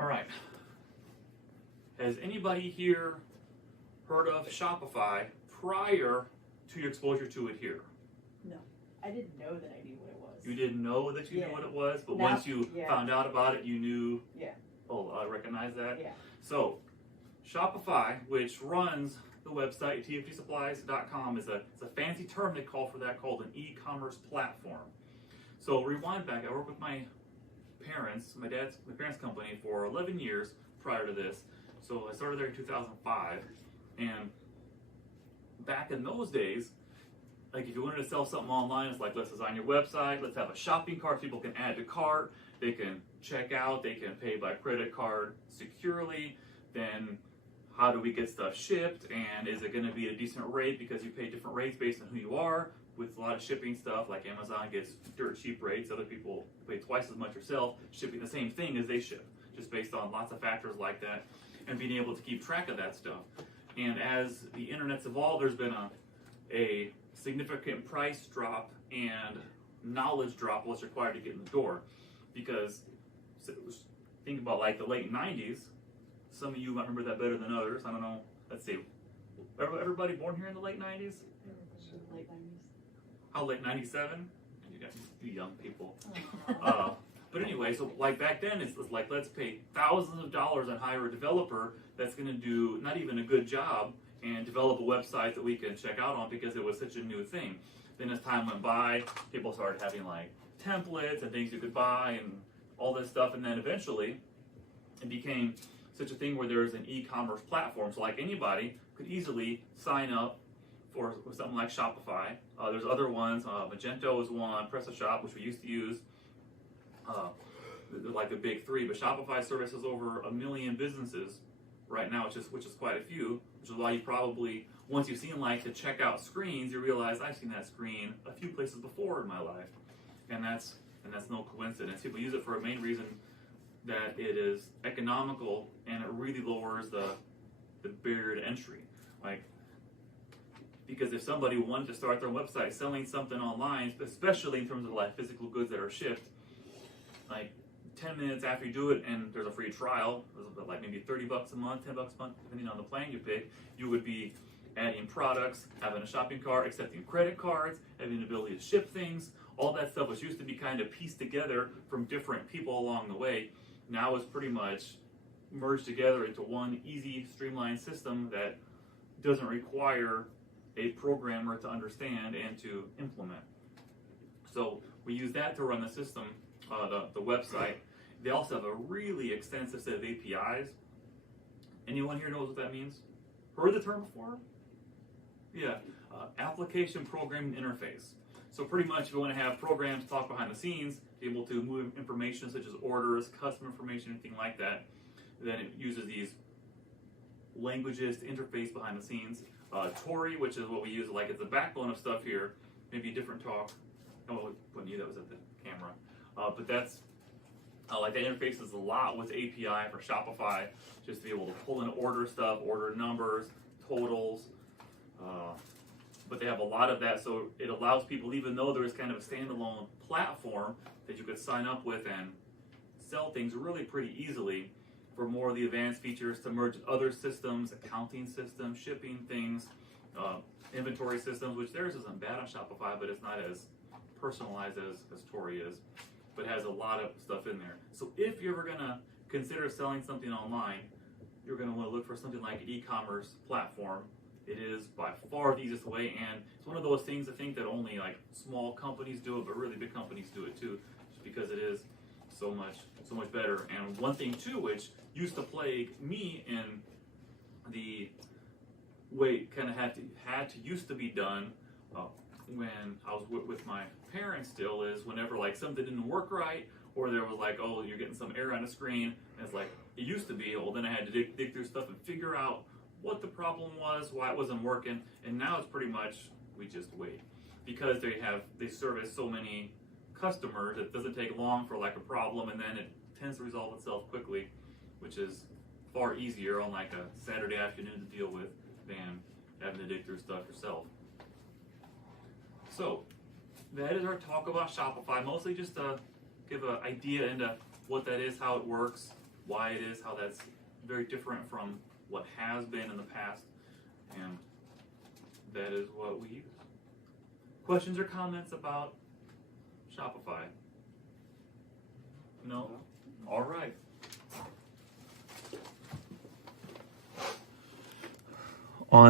All right. Has anybody here heard of Shopify prior to your exposure to it here? No, I didn't know that I knew what it was. You didn't know that you Yeah. knew what it was, but Now- once you yeah. found out about it, you knew, Yeah, oh, I recognize that. yeah. So, Shopify, which runs the website tftsupplies.com, it's a fancy term they call for that, called an e-commerce platform. So rewind back, I worked with my parents' company for 11 years prior to this. So I started there in 2005, and back in those days, like if you wanted to sell something online, it's like, let's design your website, let's have a shopping cart people can add to cart, they can check out, they can pay by credit card securely, then how do we get stuff shipped, and is it going to be a decent rate because you pay different rates based on who you are. With a lot of shipping stuff, like Amazon gets dirt cheap rates, other people pay twice as much yourself shipping the same thing as they ship, just based on lots of factors like that, and being able to keep track of that stuff. And as the internet's evolved, there's been a significant price drop and knowledge drop what's required to get in the door. Because think about like the late 90s, some of you might remember that better than others. I don't know, let's see, everybody born here in the late 90s? Late 90s. How late, 97? You got you young people. But anyway, so like back then, it's like, let's pay thousands of dollars and hire a developer that's going to do not even a good job and develop a website that we can check out on because it was such a new thing. Then as time went by, people started having like templates and things you could buy and all this stuff. And then eventually it became such a thing where there's an e-commerce platform. So like anybody could easily sign up for something like Shopify. There's other ones. Magento is one. PrestaShop, which we used to use. They're like the big three. But Shopify services over 1 million businesses right now, which is quite a few. Which is why you probably, once you've seen like the checkout screens, you realize I've seen that screen a few places before in my life, and that's no coincidence. People use it for a main reason that it is economical and it really lowers the barrier to entry. Like, because if somebody wanted to start their website selling something online, especially in terms of like physical goods that are shipped, like 10 minutes after you do it and there's a free trial, like maybe $30 a month, $10 a month, depending on the plan you pick, you would be adding products, having a shopping cart, accepting credit cards, having the ability to ship things. All that stuff was used to be kind of pieced together from different people along the way. Now it's pretty much merged together into one easy, streamlined system that doesn't require a programmer to understand and to implement. So we use that to run the system, the website. They also have a really extensive set of APIs. Anyone here knows what that means? Heard the term before? Yeah, application programming interface. So pretty much if you want to have programs talk behind the scenes, be able to move information such as orders, customer information, anything like that, then it uses these languages to interface behind the scenes. Tori, which is what we use, like it's the backbone of stuff here, maybe a different talk. Oh, when you, that was at the camera. But that's, like that interfaces a lot with API for Shopify, just to be able to pull in order stuff, order numbers, totals. But they have a lot of that, so it allows people, even though there is kind of a standalone platform that you could sign up with and sell things really pretty easily, for more of the advanced features to merge other systems, accounting systems, shipping things, inventory systems, which theirs isn't bad on Shopify, but it's not as personalized as Tori is, but has a lot of stuff in there. So if you're ever gonna consider selling something online, you're gonna wanna look for something like an e-commerce platform. It is by far the easiest way, and it's one of those things I think that only like small companies do it, but really big companies do it too, just because it is so much better. And one thing too, which used to plague me in the way it kind of had to used to be done when I was with my parents still, is whenever like something didn't work right, or there was like, oh, you're getting some error on the screen, and it's like it used to be, well then I had to dig through stuff and figure out what the problem was, why it wasn't working, and now it's pretty much we just wait, because they service so many customers. It doesn't take long for like a problem, and then it tends to resolve itself quickly, which is far easier on like a Saturday afternoon to deal with than having to dig through stuff yourself. So that is our talk about Shopify, mostly just to give an idea into what that is, how it works, why it is, how that's very different from what has been in the past, and that is what we use. Questions or comments about Shopify? No? All right.